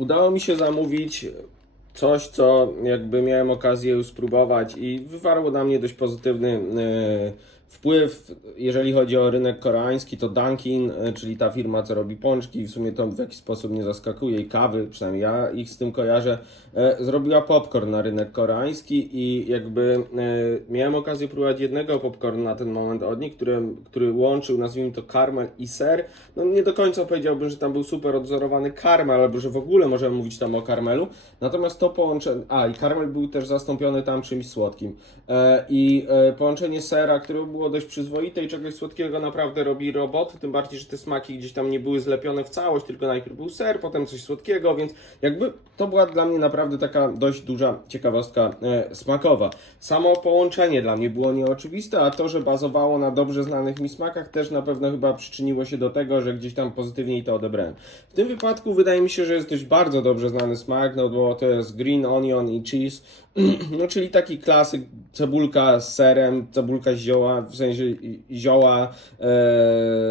udało mi się zamówić coś, co jakby miałem okazję spróbować i wywarło na mnie dość pozytywny e, wpływ. Jeżeli chodzi o rynek koreański, to Dunkin, e, czyli ta firma, co robi pączki, w sumie to w jakiś sposób nie zaskakuje i kawy, przynajmniej ja ich z tym kojarzę, e, zrobiła popcorn na rynek koreański i jakby e, miałem okazję próbować jednego popcornu na ten moment od nich, który, który łączył, nazwijmy to karmel i ser. No nie do końca powiedziałbym, że tam był super odzorowany karmel, albo że w ogóle możemy mówić tam o karmelu. Natomiast to połączenie, a i karmel był też zastąpiony tam czymś słodkim. I połączenie sera, które było dość przyzwoite i czegoś słodkiego naprawdę robi roboty, tym bardziej, że te smaki gdzieś tam nie były zlepione w całość, tylko najpierw był ser, potem coś słodkiego, więc jakby to była dla mnie naprawdę taka dość duża ciekawostka e, smakowa. Samo połączenie dla mnie było nieoczywiste, a to, że bazowało na dobrze znanych mi smakach też na pewno chyba przyczyniło się do tego, że gdzieś tam pozytywniej to odebrałem. W tym wypadku wydaje mi się, że jest dość bardzo dobrze znany smak, no bo to jest green onion i cheese, no czyli taki klasyk, cebulka z serem, cebulka z zioła, w sensie zioła e,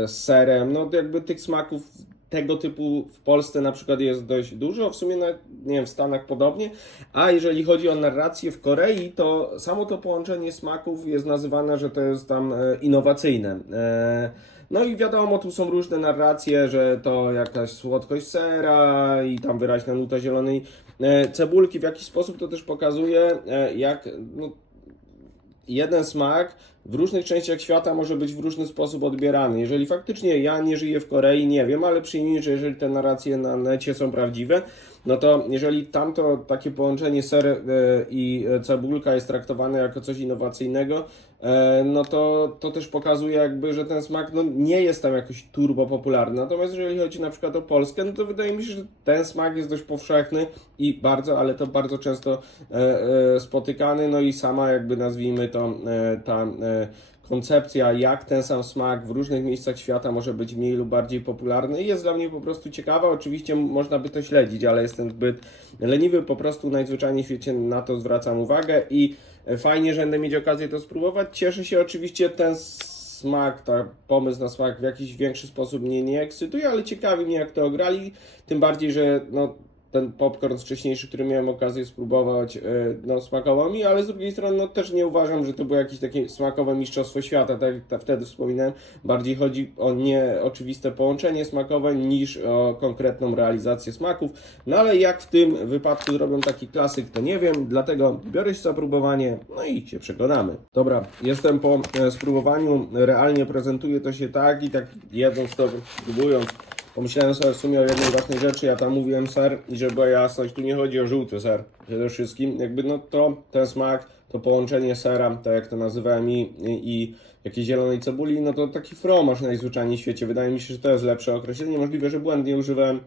z serem, no jakby tych smaków tego typu w Polsce na przykład jest dość dużo, w sumie na, nie wiem, w Stanach podobnie, a jeżeli chodzi o narrację w Korei, to samo to połączenie smaków jest nazywane, że to jest tam e, innowacyjne. E, no i wiadomo, tu są różne narracje, że to jakaś słodkość sera i tam wyraźna nuta zielonej e, cebulki. W jakiś sposób to też pokazuje, jak no, jeden smak w różnych częściach świata może być w różny sposób odbierany. Jeżeli faktycznie ja nie żyję w Korei, nie wiem, ale przyjmijmy, że jeżeli te narracje na necie są prawdziwe, no to jeżeli tamto takie połączenie ser e, i cebulka jest traktowane jako coś innowacyjnego, e, no to to też pokazuje jakby, że ten smak no, nie jest tam jakoś turbo popularny. Natomiast jeżeli chodzi na przykład o Polskę, no to wydaje mi się, że ten smak jest dość powszechny i bardzo, ale to bardzo często e, spotykany, no i sama jakby nazwijmy to ta koncepcja, jak ten sam smak w różnych miejscach świata może być mniej lub bardziej popularny, jest dla mnie po prostu ciekawa. Oczywiście można by to śledzić, ale jestem zbyt leniwy, po prostu najzwyczajniej w świecie na to zwracam uwagę i fajnie, że będę mieć okazję to spróbować. Cieszy się oczywiście ten smak, ta pomysł na smak w jakiś większy sposób mnie nie ekscytuje, ale ciekawi mnie jak to ograli, tym bardziej, że no, ten popcorn wcześniejszy, który miałem okazję spróbować, e, no smakował mi, ale z drugiej strony no, też nie uważam, że to było jakieś takie smakowe mistrzostwo świata, tak jak wtedy wspominałem. Bardziej chodzi o nieoczywiste połączenie smakowe niż o konkretną realizację smaków. No ale jak w tym wypadku zrobią taki klasyk, to nie wiem, dlatego biorę się za próbowanie, no i się przekonamy. Dobra, jestem po e, spróbowaniu, realnie prezentuje to się tak i tak jedząc to, próbując, Pomyślałem sobie w sumie o jednej ważnej rzeczy, ja tam mówiłem ser i żeby była jasność, tu nie chodzi o żółty ser. Przede wszystkim, jakby no to, ten smak, to połączenie sera, tak jak to nazywałem i, i, jakiejś zielonej cebuli, no to taki fromaż najzwyczajniej w świecie, wydaje mi się, że to jest lepsze określenie, możliwe, że błędnie używałem.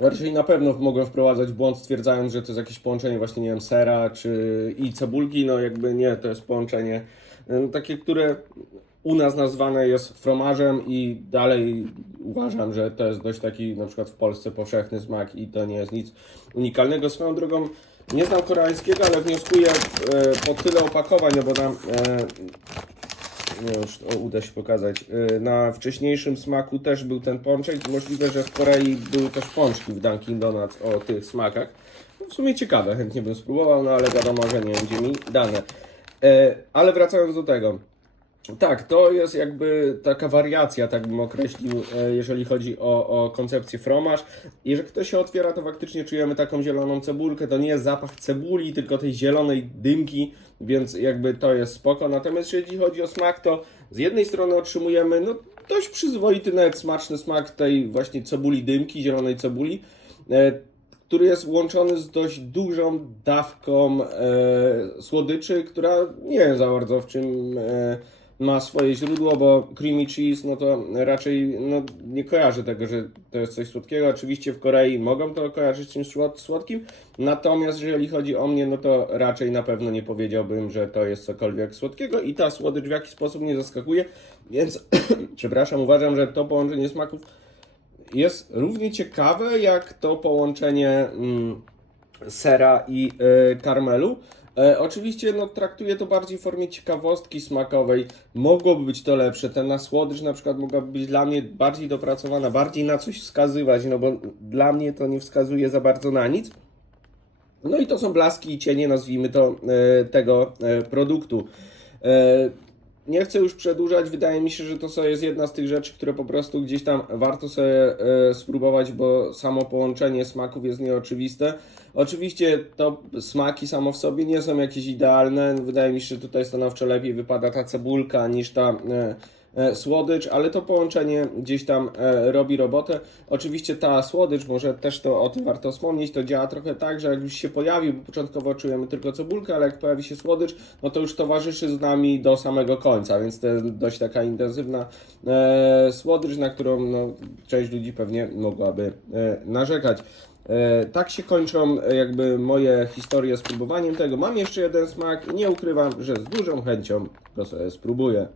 Raczej na pewno mogłem wprowadzać błąd stwierdzając, że to jest jakieś połączenie właśnie, nie wiem, sera czy i cebulki, no jakby nie, to jest połączenie y, takie, które u nas nazwane jest fromażem i dalej uważam, że to jest dość taki na przykład w Polsce powszechny smak i to nie jest nic unikalnego. Swoją drogą nie znam koreańskiego, ale wnioskuję e, po tyle opakowań, no bo tam e, nie już o, uda się pokazać. Yy, Na wcześniejszym smaku też był ten pączek. Możliwe, że w Korei były też pączki w Dunkin Donuts o tych smakach. No, w sumie ciekawe, chętnie bym spróbował, no ale wiadomo, że nie będzie mi dane. E, ale wracając do tego. Tak, to jest jakby taka wariacja, tak bym określił, e, jeżeli chodzi o, o koncepcję fromaż. Jeżeli ktoś się otwiera, to faktycznie czujemy taką zieloną cebulkę. To nie jest zapach cebuli, tylko tej zielonej dymki, więc jakby to jest spoko. Natomiast jeżeli chodzi o smak, to z jednej strony otrzymujemy no, dość przyzwoity, nawet smaczny smak tej właśnie cebuli dymki, zielonej cebuli. E, który jest łączony z dość dużą dawką e, słodyczy, która nie wiem za bardzo w czym e, ma swoje źródło, bo creamy cheese, no to raczej no, nie kojarzę tego, że to jest coś słodkiego. Oczywiście w Korei mogą to kojarzyć z czymś słod- słodkim, natomiast jeżeli chodzi o mnie, no to raczej na pewno nie powiedziałbym, że to jest cokolwiek słodkiego i ta słodycz w jakiś sposób nie zaskakuje, więc przepraszam, uważam, że to połączenie smaków jest równie ciekawe jak to połączenie mm, sera i y, karmelu. E, oczywiście no, traktuję to bardziej w formie ciekawostki smakowej. Mogłoby być to lepsze. Ten na słodycz na przykład mogłaby być dla mnie bardziej dopracowana, bardziej na coś wskazywać, no bo dla mnie to nie wskazuje za bardzo na nic. No i to są blaski i cienie, nazwijmy to, e, tego e, produktu. E, Nie chcę już przedłużać, wydaje mi się, że to sobie jest jedna z tych rzeczy, które po prostu gdzieś tam warto sobie e, spróbować, bo samo połączenie smaków jest nieoczywiste. Oczywiście to smaki samo w sobie nie są jakieś idealne. Wydaje mi się, że tutaj stanowczo lepiej wypada ta cebulka niż ta e, słodycz, ale to połączenie gdzieś tam e, robi robotę. Oczywiście ta słodycz, może też to o tym warto wspomnieć, to działa trochę tak, że jak już się pojawi, bo początkowo czujemy tylko cebulkę, ale jak pojawi się słodycz, no to już towarzyszy z nami do samego końca, więc to jest dość taka intensywna e, słodycz, na którą no, część ludzi pewnie mogłaby e, narzekać. E, tak się kończą e, jakby moje historie z próbowaniem tego. Mam jeszcze jeden smak i nie ukrywam, że z dużą chęcią go sobie spróbuję.